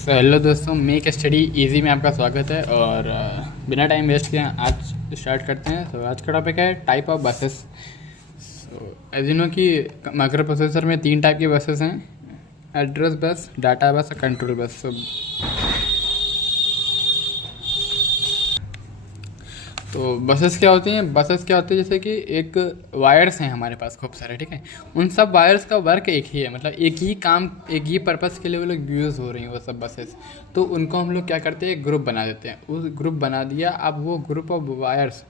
Hello दोस्तों, make study easy में आपका स्वागत है। और बिना टाइम वेस्ट किए आज स्टार्ट करते हैं। तो आज का टॉपिक है type of buses. So as you know कि माइक्रो प्रोसेसर में 3 टाइप की बसेस हैं: एड्रेस बस, डाटा बस और कंट्रोल बस। तो बसेस क्या होती हैं? बसेस क्या होती है, जैसे कि एक वायर्स हैं हमारे पास खूब सारे, ठीक है। उन सब वायर्स का वर्क एक ही है, मतलब एक ही काम, एक ही पर्पस के लिए वो लोग यूज़ हो रही हैं वो सब बसेस। तो उनको हम लोग क्या करते हैं, ग्रुप बना देते हैं। उस ग्रुप बना दिया, अब वो ग्रुप ऑफ वायर्स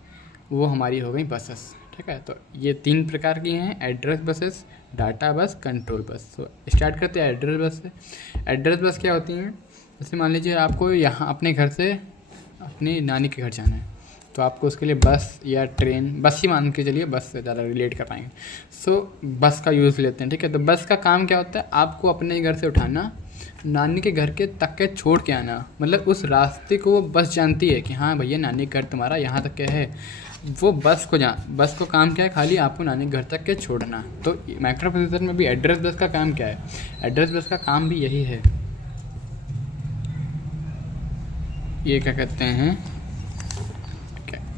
वो हमारी हो गई बसेस, ठीक है। तो ये 3 प्रकार की हैं: एड्रेस बसेस, डाटा बस, कंट्रोल बस। तो स्टार्ट करते हैं एड्रेस बस से। एड्रेस बस क्या होती हैं? जैसे मान लीजिए आपको यहाँ अपने घर से अपनी नानी के घर जाना है, तो आपको उसके लिए बस या ट्रेन, बस ही मान के चलिए, बस से ज़्यादा रिलेट कर पाएंगे। बस का यूज़ लेते हैं, ठीक है। तो बस का काम क्या होता है? आपको अपने घर से उठाना, नानी के घर के तक के छोड़ के आना। मतलब उस रास्ते को वो बस जानती है कि हाँ भैया, नानी का घर तुम्हारा यहाँ तक के है। वो बस को काम क्या है? खाली आपको नानी के घर तक के छोड़ना। तो माइक्रो प्रोसेसर में भी एड्रेस बस का काम क्या है? एड्रेस बस का काम भी यही है। ये क्या कहते हैं,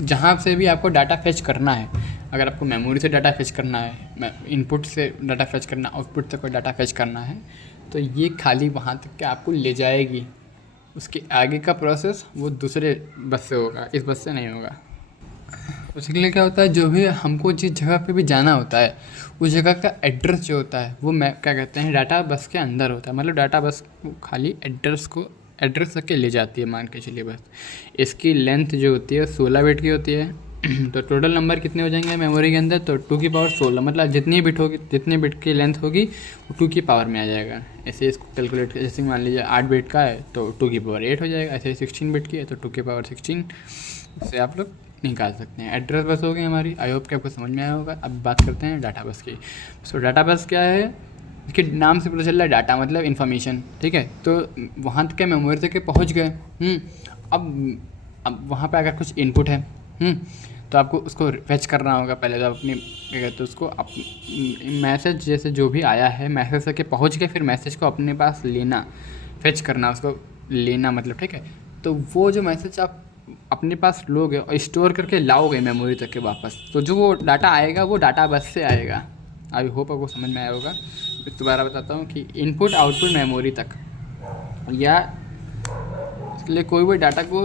जहाँ से भी आपको डाटा फेच करना है, अगर आपको मेमोरी से डाटा फेच करना है, इनपुट से डाटा फेच करना, आउटपुट से कोई डाटा फेच करना है, तो ये खाली वहाँ तक के आपको ले जाएगी। उसके आगे का प्रोसेस वो दूसरे बस से होगा, इस बस से नहीं होगा। उसके लिए क्या होता है, जो भी हमको जिस जगह पे भी जाना होता है, उस जगह का एड्रेस जो होता है वो क्या कहते हैं, डाटा बस के अंदर होता है। मतलब डाटा बस खाली एड्रेस तक के ले जाती है, मान के चलिए बस। इसकी लेंथ जो होती है 16 बिट की होती है। तो टोटल नंबर कितने हो जाएंगे मेमोरी के अंदर? तो 2 की पावर 16, मतलब जितनी बिट होगी, जितनी बिट की लेंथ होगी वो 2 की पावर में आ जाएगा। ऐसे इसको कैलकुलेट, जैसे मान लीजिए 8 बिट का है तो 2 की पावर 8 हो जाएगा। ऐसे 16 बिट की है तो 2 की पावर 16 से आप लोग निकाल सकते हैं। एड्रेस बस हो गई हमारी। आई होप कि आपको समझ में आया होगा। अब बात करते हैं डाटा बस की। डाटा बस क्या है? इसके नाम से पता चल रहा है, डाटा मतलब इन्फॉर्मेशन, ठीक है। तो वहाँ तक के मेमोरी तक के पहुँच गए। अब वहाँ पे अगर कुछ इनपुट है, तो आपको उसको फेच करना होगा। पहले तो अपनी क्या कहते हैं उसको, मैसेज जैसे जो भी आया है, मैसेज तक के पहुँच के फिर मैसेज को अपने पास लेना, फेच करना, उसको लेना, मतलब, ठीक है। तो वो जो मैसेज आप अपने पास लोगे और स्टोर करके लाओगे मेमोरी तक के वापस, तो जो वो डाटा आएगा वो डाटा बस से आएगा। आई होप आपको समझ में आया होगा। दोबारा बताता हूँ कि इनपुट आउटपुट मेमोरी तक, या इसके लिए कोई भी डाटा को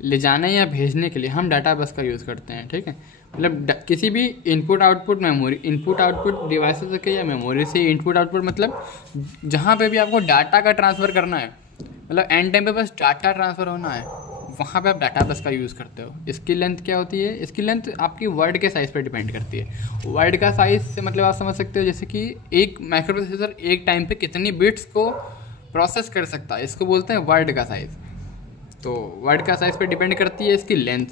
ले जाने या भेजने के लिए हम डाटा बस का यूज़ करते हैं, ठीक है। मतलब किसी भी इनपुट आउटपुट डिवाइसेस के या मेमोरी से इनपुट आउटपुट, मतलब जहाँ पे भी आपको डाटा का ट्रांसफ़र करना है, मतलब एंड टाइम पे बस डाटा ट्रांसफ़र होना है, वहाँ पे आप डाटा बस का यूज़ करते हो। इसकी लेंथ क्या होती है? इसकी लेंथ आपकी वर्ड के साइज़ पर डिपेंड करती है। वर्ड का साइज़ से मतलब आप समझ सकते हो, जैसे कि एक माइक्रो प्रोसेसर एक टाइम पे कितनी बिट्स को प्रोसेस कर सकता है, इसको बोलते हैं वर्ड का साइज़। तो वर्ड का साइज़ पे डिपेंड करती है इसकी लेंथ।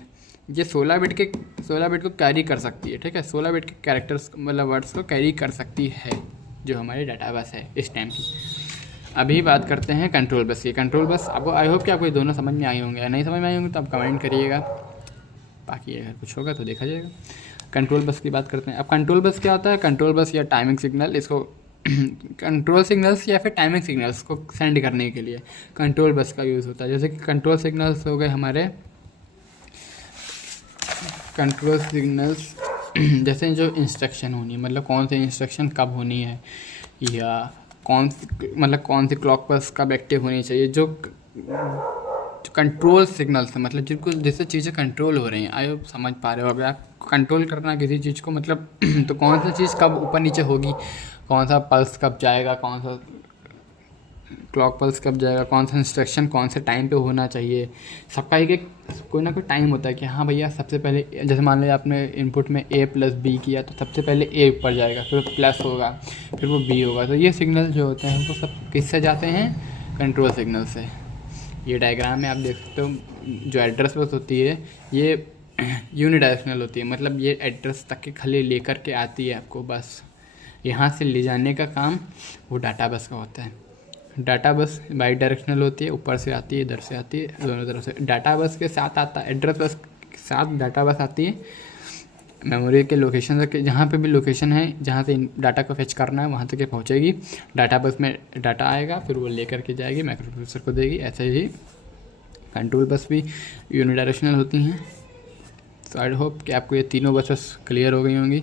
ये 16 बिट को कैरी कर सकती है, ठीक है। 16 बिट के कैरेक्टर्स, मतलब वर्ड्स को कैरी कर सकती है, जो हमारी डाटा बस है इस टाइम की। अभी बात करते हैं कंट्रोल बस की। कंट्रोल बस आपको, आई होप कि आपको दोनों समझ में आई होंगे। या नहीं समझ में आई होंगे तो आप कमेंट करिएगा, बाकी अगर कुछ होगा तो देखा जाएगा। कंट्रोल बस की बात करते हैं। अब कंट्रोल बस क्या होता है? कंट्रोल बस या टाइमिंग सिग्नल, इसको कंट्रोल सिग्नल्स या फिर टाइमिंग सिग्नल्स को सेंड करने के लिए कंट्रोल बस का यूज़ होता है। जैसे कि कंट्रोल सिग्नल्स हो गए हमारे, कंट्रोल सिग्नल्स जैसे जो इंस्ट्रक्शन होनी है, मतलब कौन सी इंस्ट्रक्शन कब होनी है, या कौन सी क्लॉक पल्स कब एक्टिव होनी चाहिए, जो कंट्रोल सिग्नल्स हैं, मतलब जिससे चीज़ें कंट्रोल हो रही हैं। आई होप समझ पा रहे हो। अगर आप कंट्रोल करना किसी चीज़ को, मतलब तो कौन सी चीज़ कब ऊपर नीचे होगी, कौन सा पल्स कब जाएगा, कौन सा क्लॉक पल्स कब जाएगा, कौन सा इंस्ट्रक्शन कौन से टाइम पे होना चाहिए। सबका एक कोई ना कोई टाइम होता है कि हाँ भैया, सबसे पहले जैसे मान लीजिए आपने इनपुट में A+B किया, तो सबसे पहले A ऊपर जाएगा, फिर प्लस होगा, फिर वो B होगा। तो ये सिग्नल जो होते हैं वो सब किससे जाते हैं? कंट्रोल सिग्नल से। ये डायग्राम में आप देख सकते हो, जो एड्रेस बस होती है ये यूनिडायरेक्शनल होती है, मतलब ये एड्रेस तक के खाली लेकर के आती है आपको, बस यहाँ से ले जाने का काम वो डाटा बस का होता है। डाटा बस बाई डायरेक्शनल होती है, ऊपर से आती है, इधर से आती है, दोनों तरफ से। डाटा बस के साथ आता है, एड्रेस बस के साथ डाटा बस आती है, मेमोरी के लोकेशन तक, जहाँ पे भी लोकेशन है जहाँ से डाटा को फेच करना है वहाँ तक ये पहुँचेगी। डाटा बस में डाटा आएगा, फिर वो लेकर के जाएगी माइक्रो प्रोसेसर को देगी। ऐसे ही कंट्रोल बस भी यूनिडायरेक्शनल होती हैं। तो आई होप कि आपको ये तीनों बसेस क्लियर हो गई होंगी,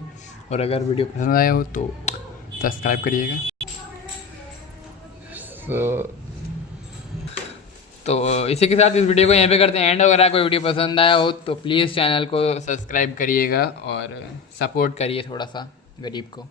और अगर वीडियो पसंद आया हो तो सब्सक्राइब करिएगा। तो इसी के साथ इस वीडियो को यहीं पे करते हैं एंड। अगर आपको वीडियो पसंद आया हो तो प्लीज़ चैनल को सब्सक्राइब करिएगा और सपोर्ट करिए थोड़ा सा गरीब को।